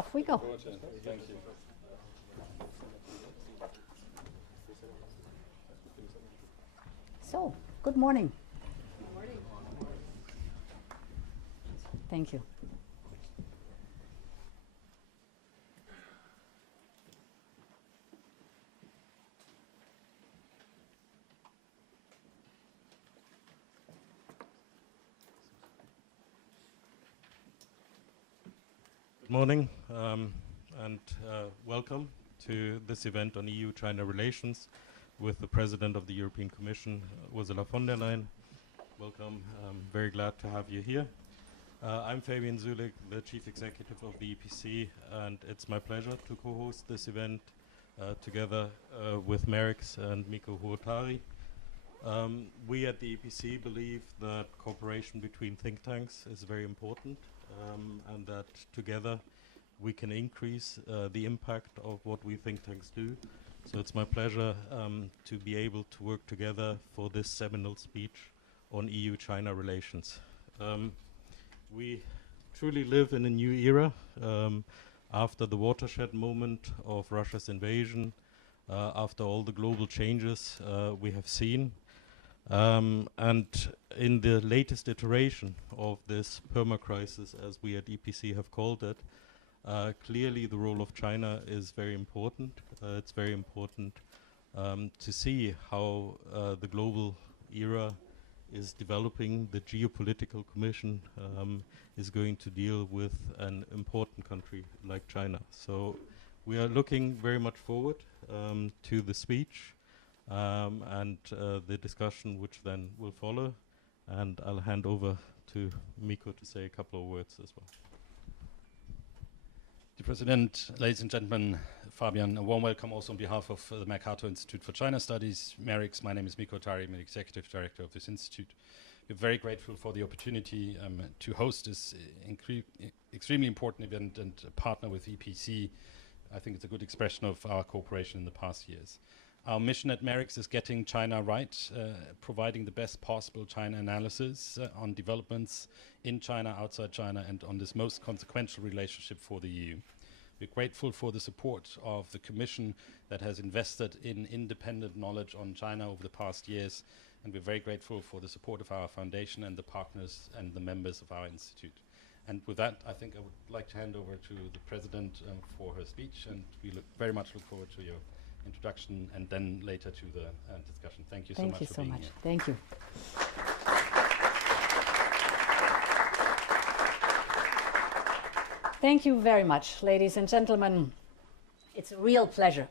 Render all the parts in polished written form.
off we go. Thank you. So, good morning. Good morning. Thank you. Good morning, and welcome to this event on EU-China relations with the President of the European Commission, Ursula von der Leyen. Welcome. I'm very glad to have you here. I'm Fabian Zulik, the Chief Executive of the EPC, and it's my pleasure to co-host this event together with Merix and Mikko Huotari. We at the EPC believe that cooperation between think tanks is very important, and that together we can increase the impact of what we think tanks do. So it's my pleasure to be able to work together for this seminal speech on EU-China relations. We truly live in a new era after the watershed moment of Russia's invasion, after all the global changes we have seen. And in the latest iteration of this perma-crisis, as we at EPC have called it, clearly the role of China is very important. It's very important to see how the global era is developing. The geopolitical commission is going to deal with an important country like China. So we are looking very much forward to the speech and the discussion which then will follow. And I'll hand over to Mikko to say a couple of words as well. Dear President, ladies and gentlemen, Fabian, a warm welcome also on behalf of the Mercator Institute for China Studies. Merix, my name is Mikko Huotari, I'm the Executive Director of this institute. We're very grateful for the opportunity to host this extremely important event and partner with EPC. I think it's a good expression of our cooperation in the past years. Our mission at Merix is getting China right, providing the best possible China analysis on developments in China, outside China, and on this most consequential relationship for the EU. We're grateful for the support of the Commission that has invested in independent knowledge on China over the past years, and we're very grateful for the support of our foundation and the partners and the members of our institute. And with that, I think I would like to hand over to the President for her speech, and we very much look forward to your introduction and then later to the discussion. Thank you so much for being here. Thank you. Thank you very much, ladies and gentlemen. It's a real pleasure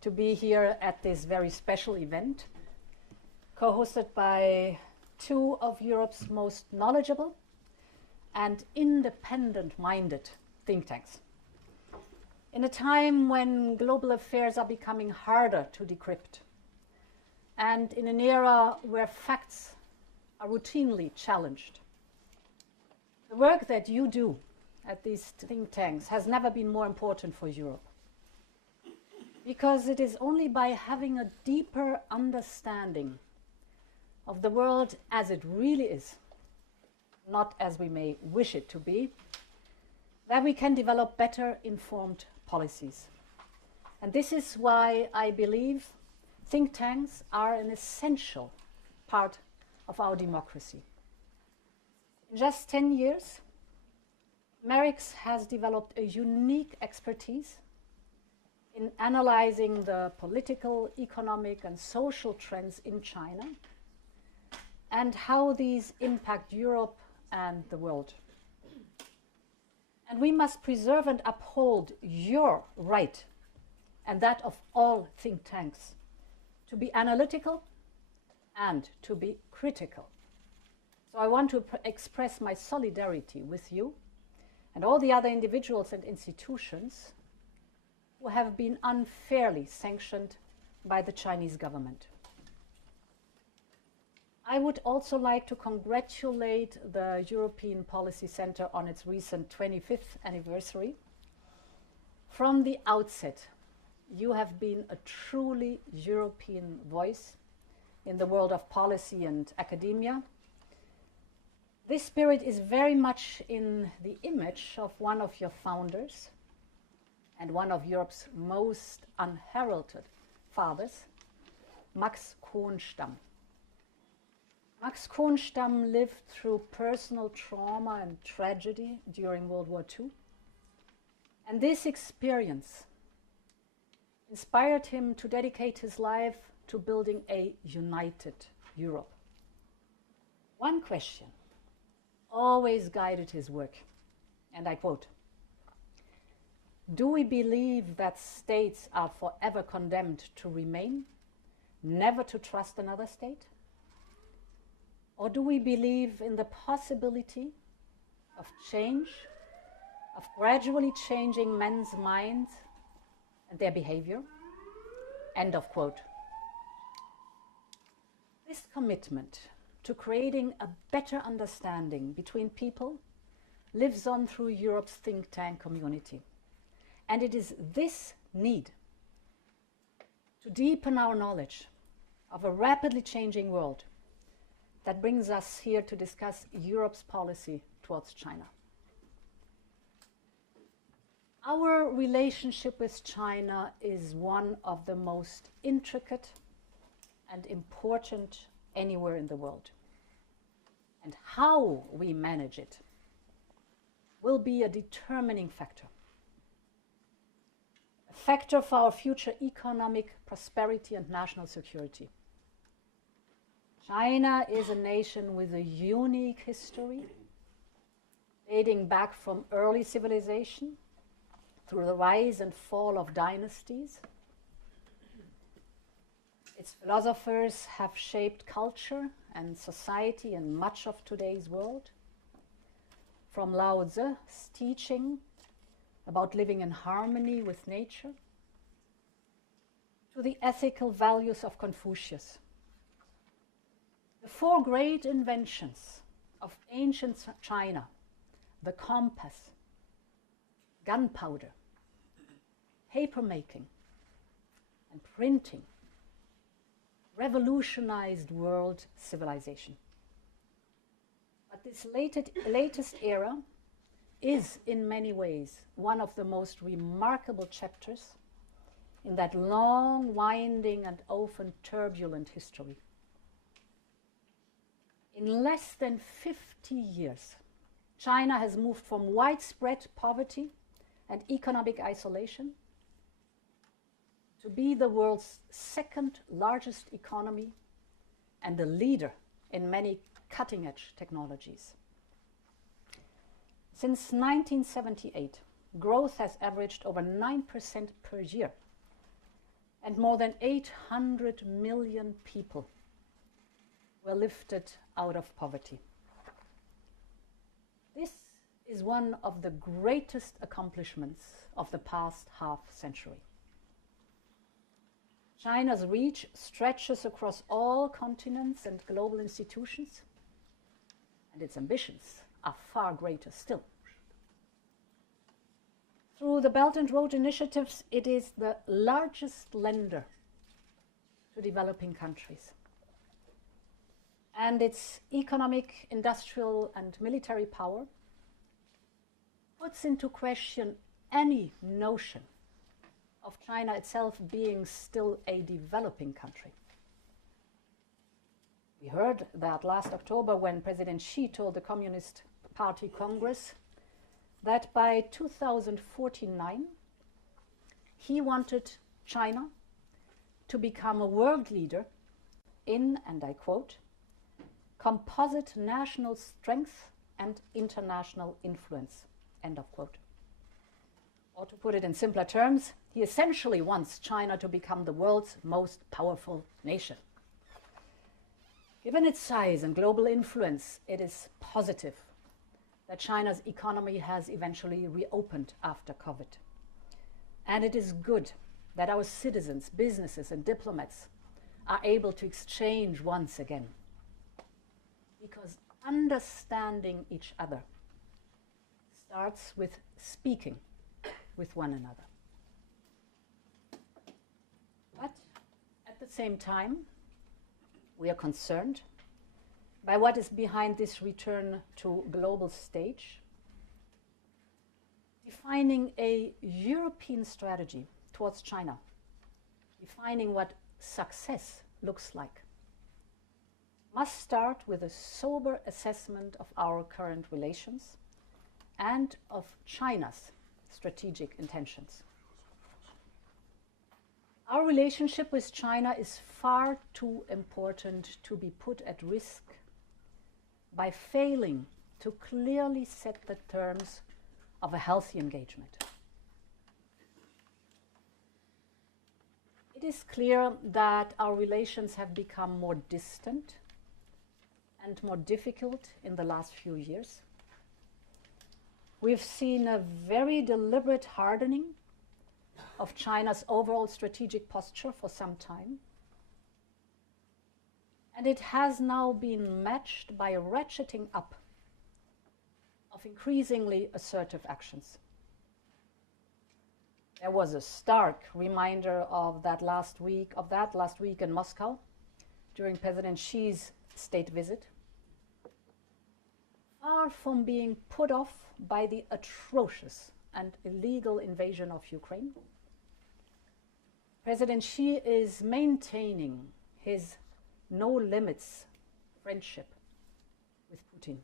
to be here at this very special event, co-hosted by two of Europe's most knowledgeable and independent-minded think tanks. In a time when global affairs are becoming harder to decrypt, and in an era where facts are routinely challenged, the work that you do at these think tanks has never been more important for Europe. Because it is only by having a deeper understanding of the world as it really is, not as we may wish it to be, that we can develop better informed policies. And this is why I believe think tanks are an essential part of our democracy. In just 10 years, Merix has developed a unique expertise in analyzing the political, economic, and social trends in China and how these impact Europe and the world. And we must preserve and uphold your right, and that of all think tanks, to be analytical and to be critical. So I want to express my solidarity with you and all the other individuals and institutions who have been unfairly sanctioned by the Chinese government. I would also like to congratulate the European Policy Center on its recent 25th anniversary. From the outset, you have been a truly European voice in the world of policy and academia. This spirit is very much in the image of one of your founders, and one of Europe's most unheralded fathers, Max Konstam. Max Konstam lived through personal trauma and tragedy during World War II, and this experience inspired him to dedicate his life to building a united Europe. One question always guided his work, and I quote, "Do we believe that states are forever condemned to remain, never to trust another state? Or do we believe in the possibility of change, of gradually changing men's minds and their behavior?" End of quote. This commitment to creating a better understanding between people lives on through Europe's think tank community. And it is this need to deepen our knowledge of a rapidly changing world that brings us here to discuss Europe's policy towards China. Our relationship with China is one of the most intricate and important anywhere in the world. And how we manage it will be a determining factor. A factor for our future economic prosperity and national security. China is a nation with a unique history, dating back from early civilization through the rise and fall of dynasties. Its philosophers have shaped culture and society in much of today's world, from Lao Tzu's teaching about living in harmony with nature to the ethical values of Confucius. The four great inventions of ancient China, the compass, gunpowder, papermaking, and printing, revolutionized world civilization. But this latest era is in many ways one of the most remarkable chapters in that long, winding, and often turbulent history. In less than 50 years, China has moved from widespread poverty and economic isolation to be the world's second largest economy and a leader in many cutting-edge technologies. Since 1978, growth has averaged over 9% per year, and more than 800 million people were lifted out of poverty. This is one of the greatest accomplishments of the past half-century. China's reach stretches across all continents and global institutions, and its ambitions are far greater still. Through the Belt and Road initiatives, it is the largest lender to developing countries. And its economic, industrial, and military power puts into question any notion of China itself being still a developing country. We heard that last October when President Xi told the Communist Party Congress that by 2049 he wanted China to become a world leader in, and I quote, composite national strength and international influence, end of quote. Or to put it in simpler terms, he essentially wants China to become the world's most powerful nation. Given its size and global influence, it is positive that China's economy has eventually reopened after COVID. And it is good that our citizens, businesses, and diplomats are able to exchange once again. Because understanding each other starts with speaking with one another. But at the same time, we are concerned by what is behind this return to global stage. defining a European strategy towards China, defining what success looks like, must start with a sober assessment of our current relations and of China's strategic intentions. Our relationship with China is far too important to be put at risk by failing to clearly set the terms of a healthy engagement. It is clear that our relations have become more distant and more difficult in the last few years. We've seen a very deliberate hardening of China's overall strategic posture for some time. And it has now been matched by a ratcheting up of increasingly assertive actions. There was a stark reminder of that last week in Moscow during President Xi's state visit. Far from being put off by the atrocious and illegal invasion of Ukraine, President Xi is maintaining his no-limits friendship with Putin.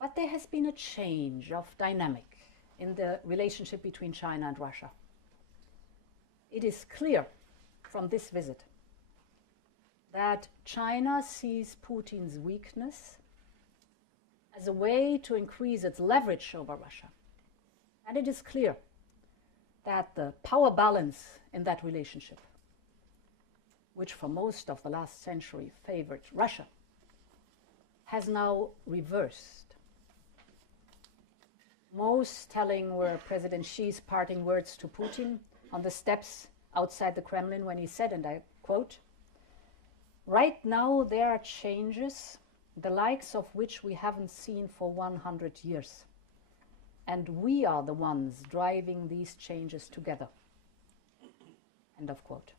But there has been a change of dynamic in the relationship between China and Russia. It is clear from this visit that China sees Putin's weakness as a way to increase its leverage over Russia. And it is clear that the power balance in that relationship, which for most of the last century favored Russia, has now reversed. Most telling were President Xi's parting words to Putin on the steps outside the Kremlin when he said, and I quote, "Right now there are changes, the likes of which we haven't seen for 100 years. And we are the ones driving these changes together." End of quote.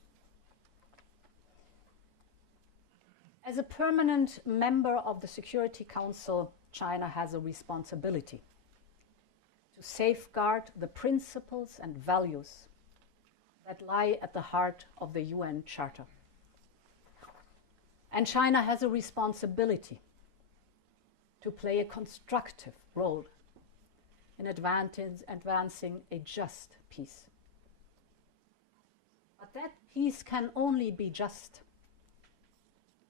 As a permanent member of the Security Council, China has a responsibility to safeguard the principles and values that lie at the heart of the UN Charter. And China has a responsibility to play a constructive role in advancing a just peace. But that peace can only be just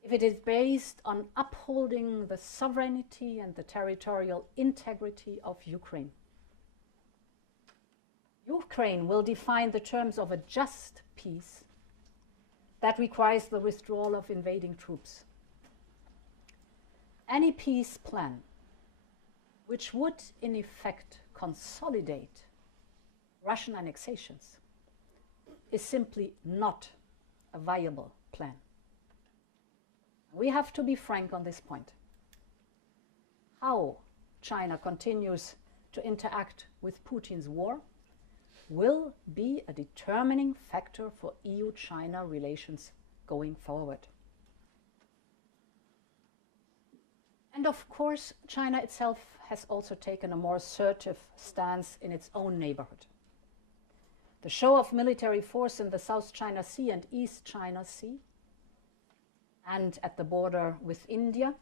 if it is based on upholding the sovereignty and the territorial integrity of Ukraine. Ukraine will define the terms of a just peace that requires the withdrawal of invading troops. Any peace plan which would in effect consolidate Russian annexations is simply not a viable plan. We have to be frank on this point. How China continues to interact with Putin's war will be a determining factor for EU-China relations going forward. And of course, China itself has also taken a more assertive stance in its own neighborhood. The show of military force in the South China Sea and East China Sea and at the border with India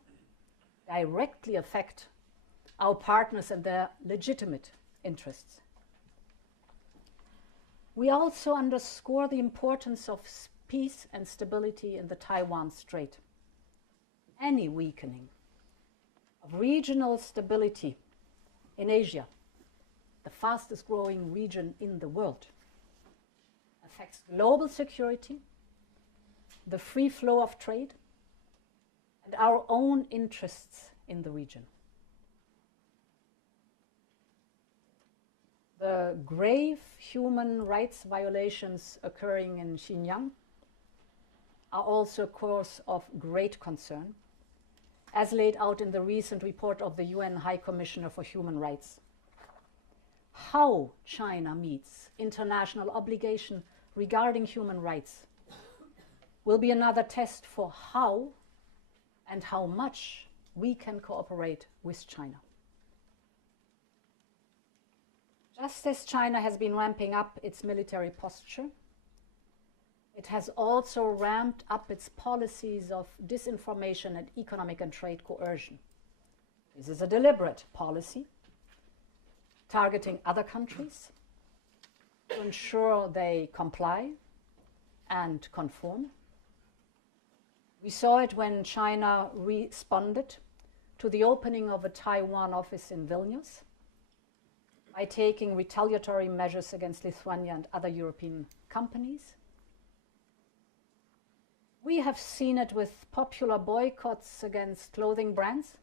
directly affect our partners and their legitimate interests. We also underscore the importance of peace and stability in the Taiwan Strait. Any weakening of regional stability in Asia, the fastest growing region in the world, affects global security, the free flow of trade, and our own interests in the region. The grave human rights violations occurring in Xinjiang are also a cause of great concern, as laid out in the recent report of the UN High Commissioner for Human Rights. How China meets international obligation regarding human rights will be another test for how and how much we can cooperate with China. Just as China has been ramping up its military posture, it has also ramped up its policies of disinformation and economic and trade coercion. This is a deliberate policy targeting other countries to ensure they comply and conform. We saw it when China responded to the opening of a Taiwan office in Vilnius by taking retaliatory measures against Lithuania and other European companies. We have seen it with popular boycotts against clothing brands,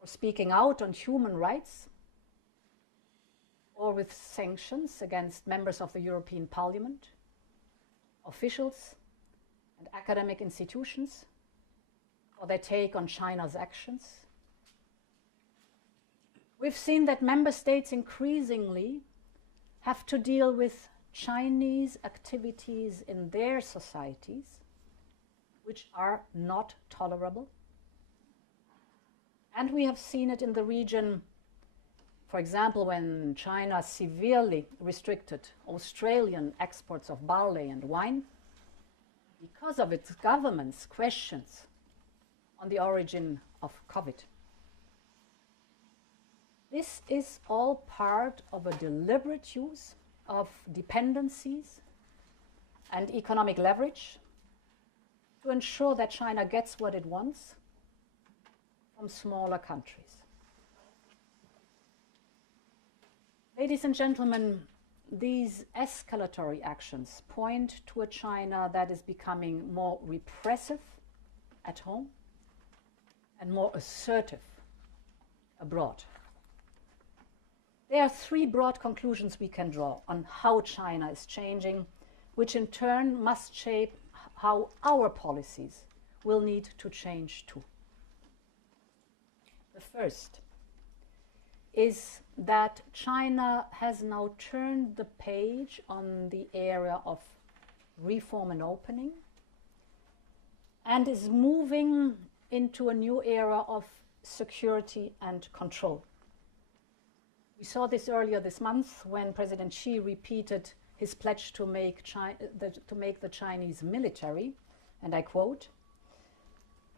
or speaking out on human rights, or with sanctions against members of the European Parliament, officials and academic institutions, or their take on China's actions. We've seen that member states increasingly have to deal with Chinese activities in their societies, which are not tolerable. And we have seen it in the region, for example, when China severely restricted Australian exports of barley and wine because of its government's questions on the origin of COVID. This is all part of a deliberate use of dependencies and economic leverage to ensure that China gets what it wants from smaller countries. Ladies and gentlemen, these escalatory actions point to a China that is becoming more repressive at home and more assertive abroad. There are three broad conclusions we can draw on how China is changing, which in turn must shape how our policies will need to change too. The first is that China has now turned the page on the area of reform and opening and is moving into a new era of security and control. We saw this earlier this month when President Xi repeated his pledge to make the Chinese military, and I quote,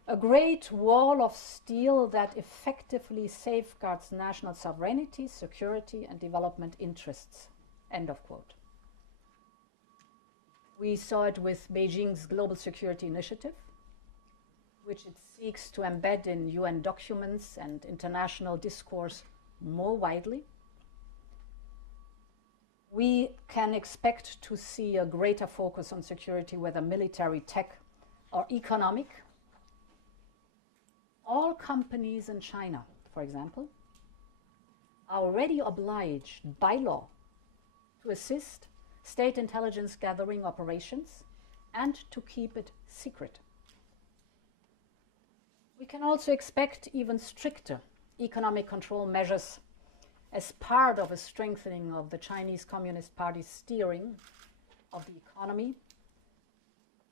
"a great wall of steel that effectively safeguards national sovereignty, security, and development interests," end of quote. We saw it with Beijing's Global Security Initiative, which it seeks to embed in UN documents and international discourse more widely. We can expect to see a greater focus on security, whether military, tech, or economic. All companies in China, for example, are already obliged by law to assist state intelligence gathering operations and to keep it secret. We can also expect even stricter economic control measures as part of a strengthening of the Chinese Communist Party's steering of the economy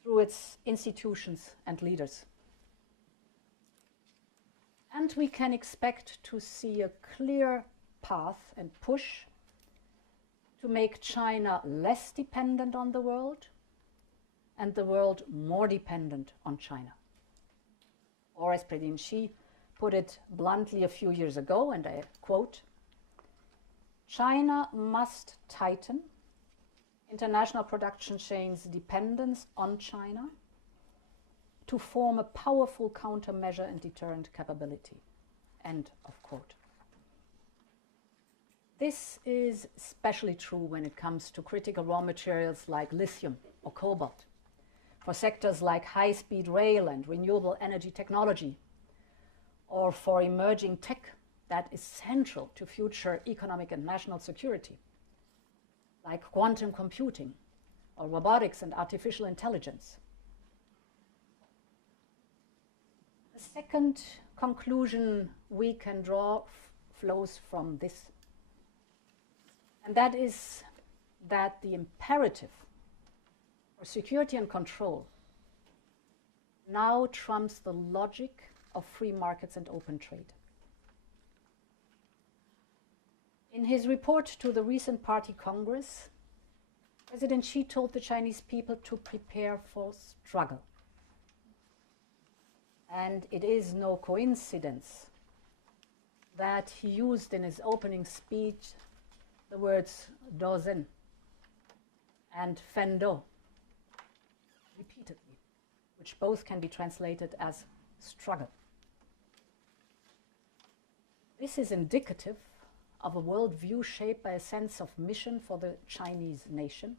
through its institutions and leaders. And we can expect to see a clear path and push to make China less dependent on the world and the world more dependent on China. Or as President Xi put it bluntly a few years ago, and I quote, "China must tighten international production chains' dependence on China to form a powerful countermeasure and deterrent capability," end of quote. This is especially true when it comes to critical raw materials like lithium or cobalt, for sectors like high-speed rail and renewable energy technology, or for emerging tech that is central to future economic and national security, like quantum computing or robotics and artificial intelligence. The second conclusion we can draw flows from this, and that is that the imperative for security and control now trumps the logic of free markets and open trade. In his report to the recent Party Congress, President Xi told the Chinese people to prepare for struggle. And it is no coincidence that he used in his opening speech the words dozen and fendo repeatedly, which both can be translated as struggle. This is indicative of a worldview shaped by a sense of mission for the Chinese nation,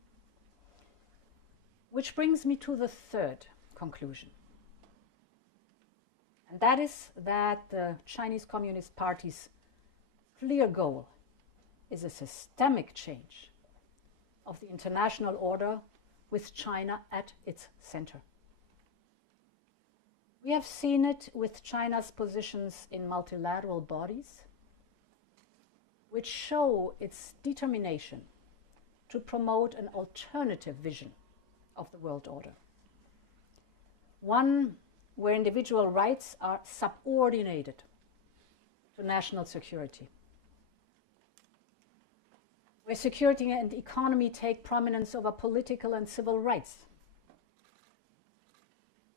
which brings me to the third conclusion. And that is that the Chinese Communist Party's clear goal is a systemic change of the international order with China at its center. We have seen it with China's positions in multilateral bodies, which show its determination to promote an alternative vision of the world order. One where individual rights are subordinated to national security, where security and economy take prominence over political and civil rights.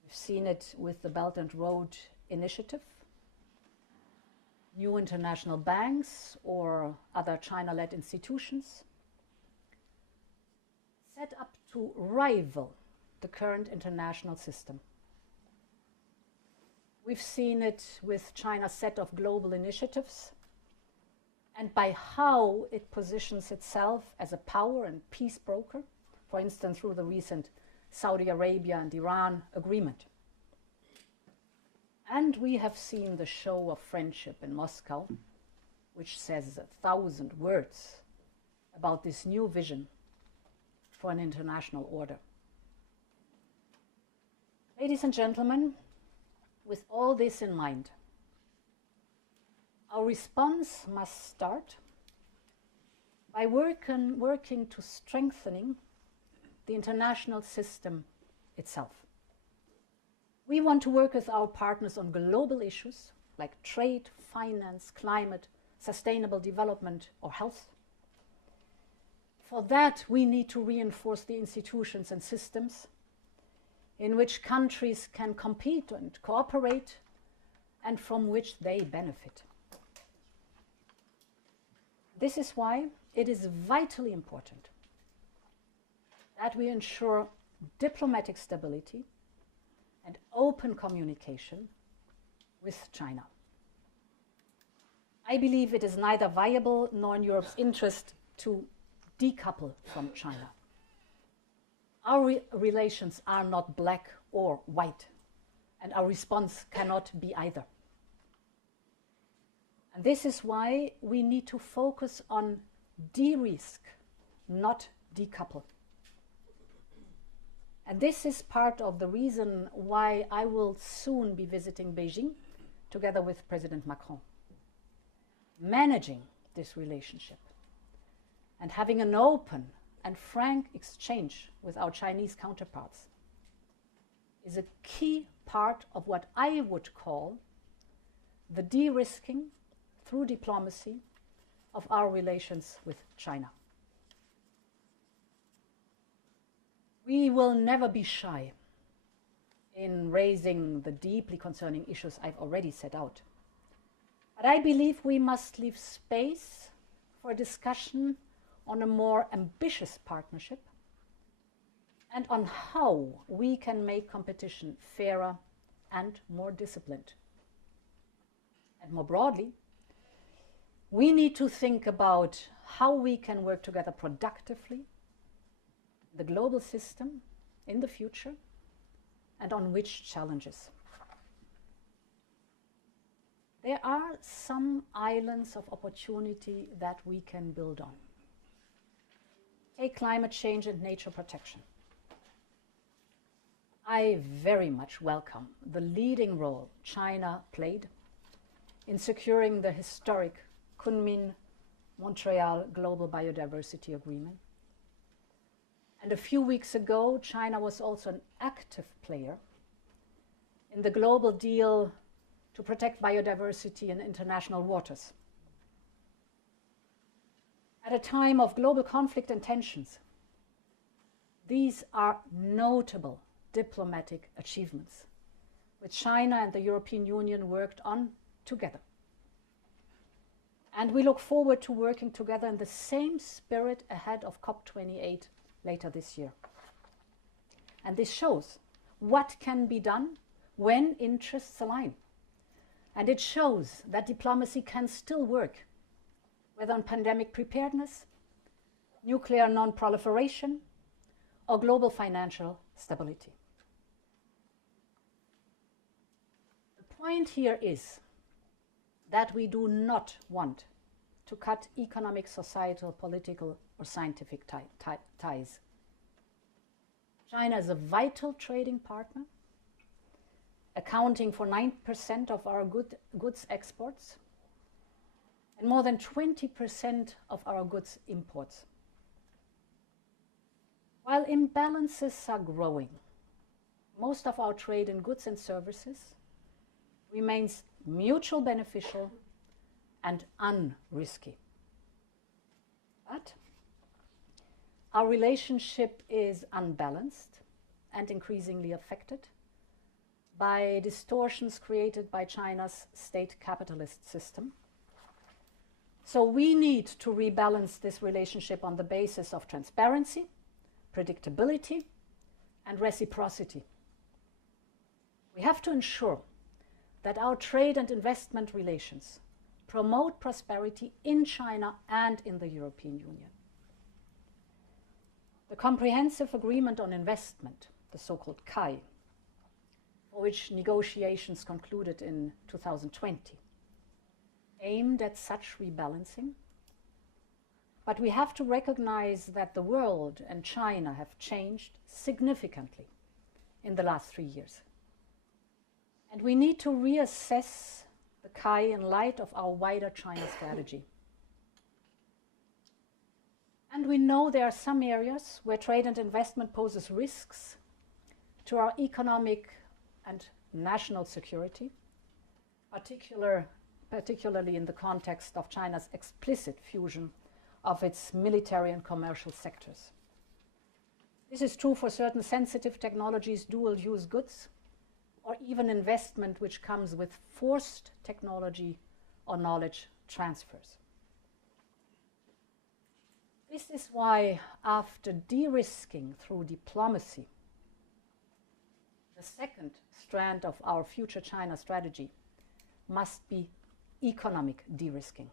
We've seen it with the Belt and Road Initiative, new international banks or other China-led institutions set up to rival the current international system. We've seen it with China's set of global initiatives and by how it positions itself as a power and peace broker, for instance, through the recent Saudi Arabia and Iran agreement. And we have seen the show of friendship in Moscow, which says 1,000 words about this new vision for an international order. Ladies and gentlemen, with all this in mind, our response must start by working to strengthening the international system itself. We want to work with our partners on global issues like trade, finance, climate, sustainable development, or health. For that, we need to reinforce the institutions and systems in which countries can compete and cooperate and from which they benefit. This is why it is vitally important that we ensure diplomatic stability and open communication with China. I believe it is neither viable nor in Europe's interest to decouple from China. Our relations are not black or white, and our response cannot be either. And this is why we need to focus on de-risk, not decouple. And this is part of the reason why I will soon be visiting Beijing together with President Macron. Managing this relationship and having an open and frank exchange with our Chinese counterparts is a key part of what I would call the de-risking through diplomacy of our relations with China. We will never be shy in raising the deeply concerning issues I've already set out. But I believe we must leave space for discussion on a more ambitious partnership and on how we can make competition fairer and more disciplined. And more broadly, we need to think about how we can work together productively in the global system in the future and on which challenges. There are some islands of opportunity that we can build on. Take climate change and nature protection. I very much welcome the leading role China played in securing the historic Kunming-Montreal Global Biodiversity Agreement. And a few weeks ago, China was also an active player in the global deal to protect biodiversity in international waters. At a time of global conflict and tensions, these are notable diplomatic achievements which China and the European Union worked on together. And we look forward to working together in the same spirit ahead of COP28 later this year. And this shows what can be done when interests align. And it shows that diplomacy can still work, whether on pandemic preparedness, nuclear non-proliferation, or global financial stability. The point here is that we do not want to cut economic, societal, political, or scientific ties. China is a vital trading partner, accounting for 9% of our goods exports and more than 20% of our goods imports. While imbalances are growing, most of our trade in goods and services remains mutual beneficial and unrisky. But our relationship is unbalanced and increasingly affected by distortions created by China's state capitalist system. So we need to rebalance this relationship on the basis of transparency, predictability, and reciprocity. We have to ensure that our trade and investment relations promote prosperity in China and in the European Union. The Comprehensive Agreement on Investment, the so-called CAI, for which negotiations concluded in 2020, aimed at such rebalancing. But we have to recognize that the world and China have changed significantly in the last 3 years. And we need to reassess the CAI in light of our wider China strategy. And we know there are some areas where trade and investment poses risks to our economic and national security, particularly in the context of China's explicit fusion of its military and commercial sectors. This is true for certain sensitive technologies, dual-use goods, or even investment which comes with forced technology or knowledge transfers. This is why, after de-risking through diplomacy, the second strand of our future China strategy must be economic de-risking.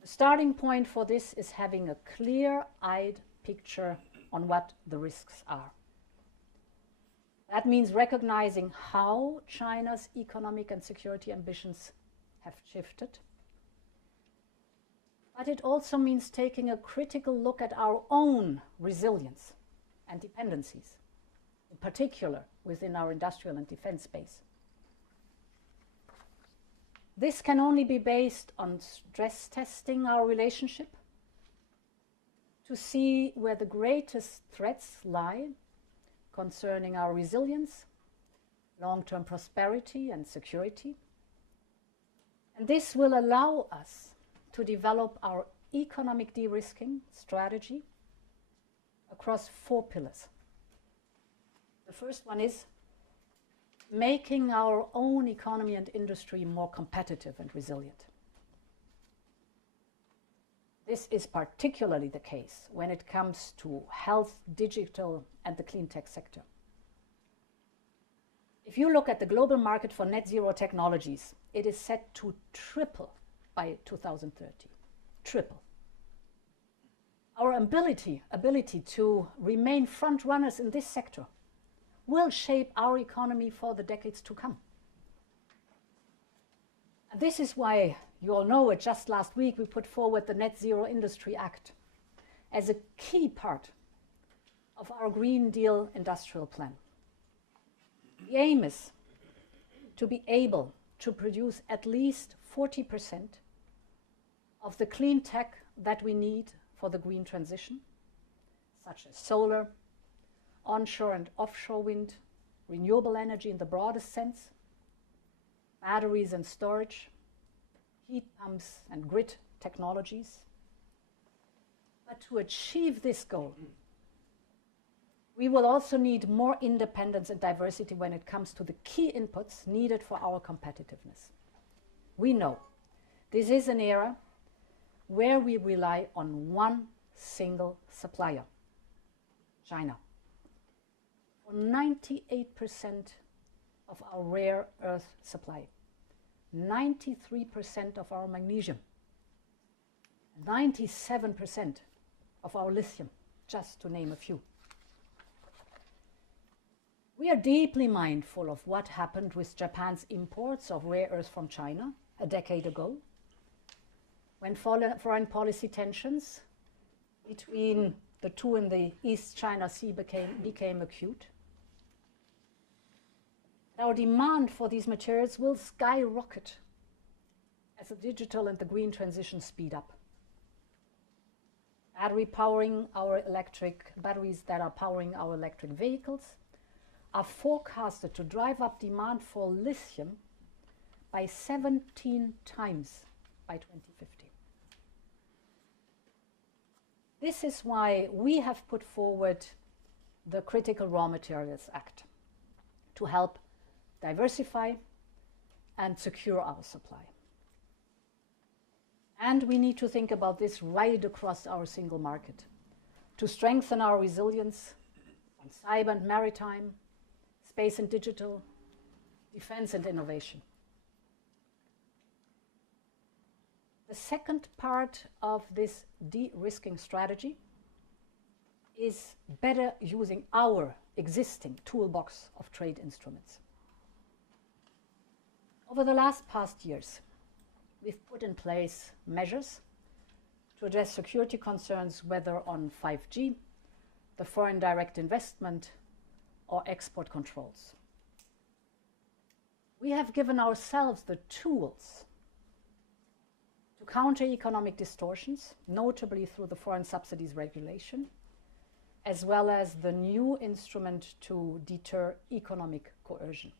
The starting point for this is having a clear-eyed picture on what the risks are. That means recognizing how China's economic and security ambitions have shifted. But it also means taking a critical look at our own resilience and dependencies, in particular within our industrial and defense space. This can only be based on stress testing our relationship to see where the greatest threats lie concerning our resilience, long-term prosperity and security. And this will allow us to develop our economic de-risking strategy across 4 pillars. The first one is making our own economy and industry more competitive and resilient. This is particularly the case when it comes to health, digital, and the clean tech sector. If you look at the global market for net zero technologies, it is set to triple by 2030. Triple. Our ability to remain front runners in this sector will shape our economy for the decades to come. And this is why, you all know it, just last week we put forward the Net Zero Industry Act as a key part of our Green Deal industrial plan. The aim is to be able to produce at least 40% of the clean tech that we need for the green transition, such as solar, onshore and offshore wind, renewable energy in the broadest sense, batteries and storage, heat pumps and grid technologies. But to achieve this goal, we will also need more independence and diversity when it comes to the key inputs needed for our competitiveness. We know this is an era where we rely on one single supplier, China, for 98% of our rare earth supply, 93% of our magnesium, 97% of our lithium, just to name a few. We are deeply mindful of what happened with Japan's imports of rare earths from China a decade ago, when foreign policy tensions between the two in the East China Sea became acute. Our demand for these materials will skyrocket as the digital and the green transition speed up. Batteries that are powering our electric vehicles are forecasted to drive up demand for lithium by 17 times by 2050. This is why we have put forward the Critical Raw Materials Act to help diversify and secure our supply. And we need to think about this right across our single market to strengthen our resilience on cyber and maritime, space and digital, defense and innovation. The second part of this de-risking strategy is better using our existing toolbox of trade instruments. Over the past years, we've put in place measures to address security concerns, whether on 5G, the foreign direct investment, or export controls. We have given ourselves the tools to counter economic distortions, notably through the foreign subsidies regulation, as well as the new instrument to deter economic coercion.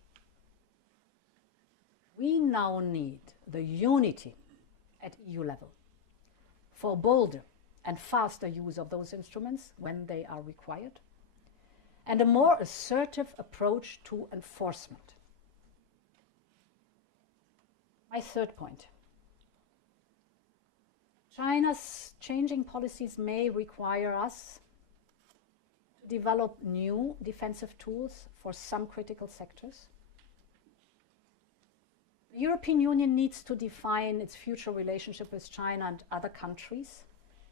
We now need the unity at EU level for bolder and faster use of those instruments when they are required, and a more assertive approach to enforcement. My third point. China's changing policies may require us to develop new defensive tools for some critical sectors. The European Union needs to define its future relationship with China and other countries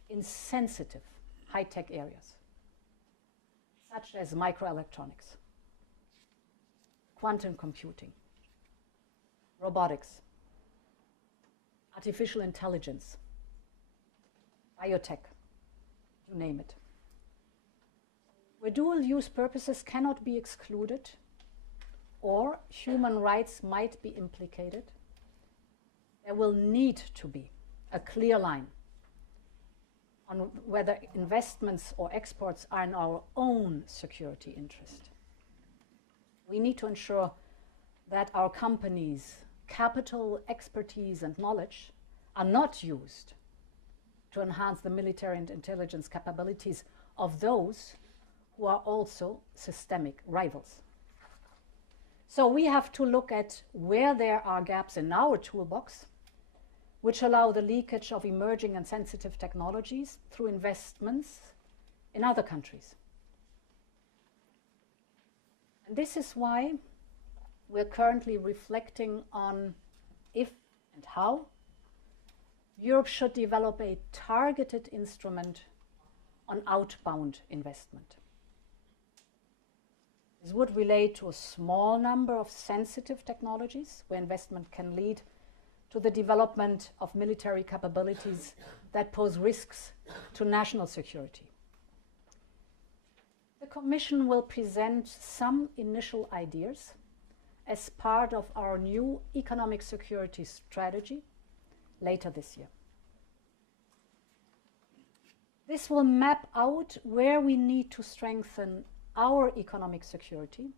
in sensitive, high-tech areas, such as microelectronics, quantum computing, robotics, artificial intelligence, biotech, you name it. Where dual-use purposes cannot be excluded or human rights might be implicated, there will need to be a clear line on whether investments or exports are in our own security interest. We need to ensure that our companies' capital, expertise, and knowledge are not used to enhance the military and intelligence capabilities of those who are also systemic rivals. So we have to look at where there are gaps in our toolbox which allow the leakage of emerging and sensitive technologies through investments in other countries. And this is why we're currently reflecting on if and how Europe should develop a targeted instrument on outbound investment. This would relate to a small number of sensitive technologies where investment can lead to the development of military capabilities that pose risks to national security. The Commission will present some initial ideas as part of our new economic security strategy later this year. This will map out where we need to strengthen our economic security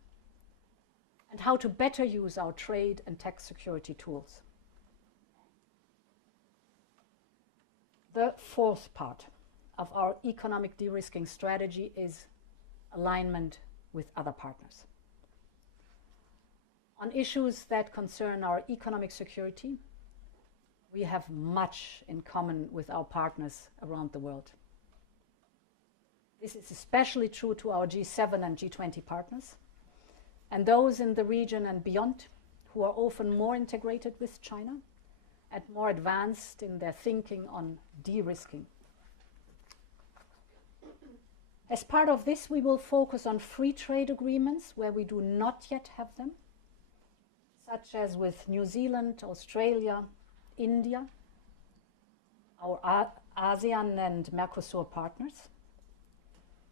and how to better use our trade and tech security tools. The fourth part of our economic de-risking strategy is alignment with other partners. On issues that concern our economic security, we have much in common with our partners around the world. This is especially true to our G7 and G20 partners, and those in the region and beyond who are often more integrated with China and more advanced in their thinking on de-risking. As part of this, we will focus on free trade agreements where we do not yet have them, such as with New Zealand, Australia, India, our ASEAN and Mercosur partners,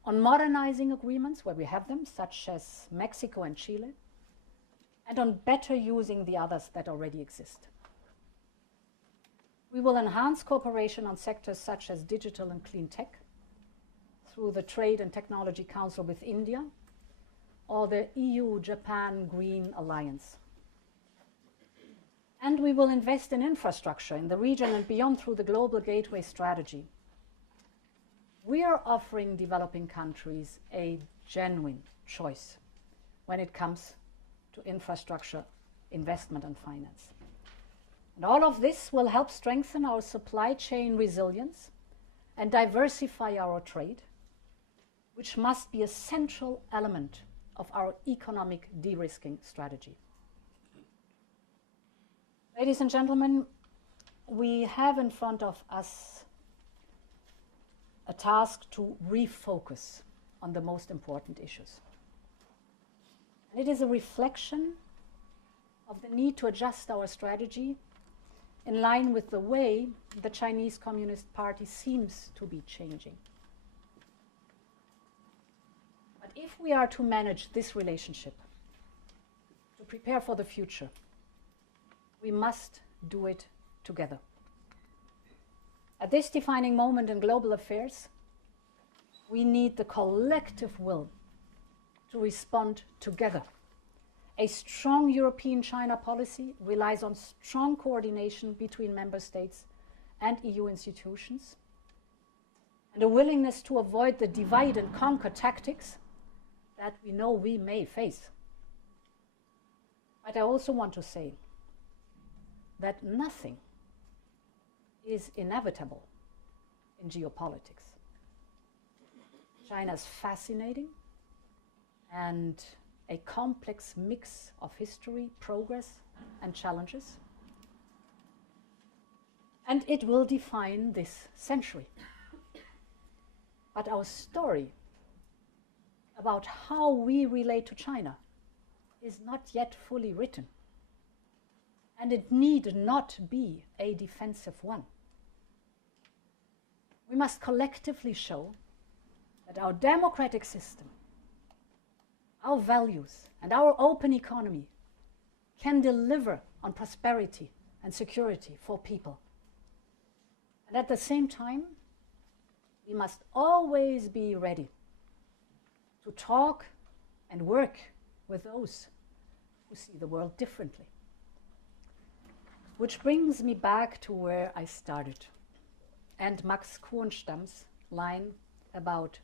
on modernizing agreements where we have them, such as Mexico and Chile, and on better using the others that already exist. We will enhance cooperation on sectors such as digital and clean tech through the Trade and Technology Council with India or the EU-Japan Green Alliance. And we will invest in infrastructure in the region and beyond through the Global Gateway Strategy. We are offering developing countries a genuine choice when it comes to infrastructure, investment and finance. And all of this will help strengthen our supply chain resilience and diversify our trade, which must be a central element of our economic de-risking strategy. Ladies and gentlemen, we have in front of us a task to refocus on the most important issues. And it is a reflection of the need to adjust our strategy in line with the way the Chinese Communist Party seems to be changing. But if we are to manage this relationship, to prepare for the future, we must do it together. At this defining moment in global affairs, we need the collective will to respond together. A strong European-China policy relies on strong coordination between member states and EU institutions, and a willingness to avoid the divide and conquer tactics that we know we may face. But I also want to say that nothing is inevitable in geopolitics. China is fascinating and a complex mix of history, progress, and challenges. And it will define this century. But our story about how we relate to China is not yet fully written. And it need not be a defensive one. We must collectively show that our democratic system, our values, and our open economy can deliver on prosperity and security for people. And at the same time, we must always be ready to talk and work with those who see the world differently. Which brings me back to where I started, and Max Kornstam's line about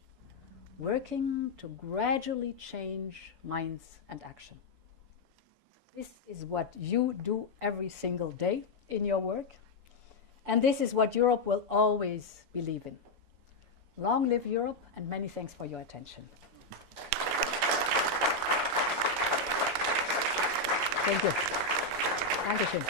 working to gradually change minds and action. This is what you do every single day in your work, and this is what Europe will always believe in. Long live Europe, and many thanks for your attention. Thank you. Dankeschön.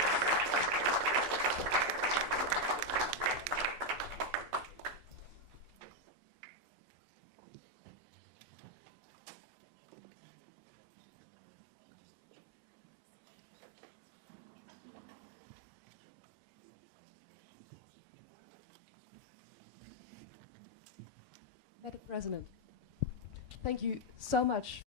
Madam President, thank you so much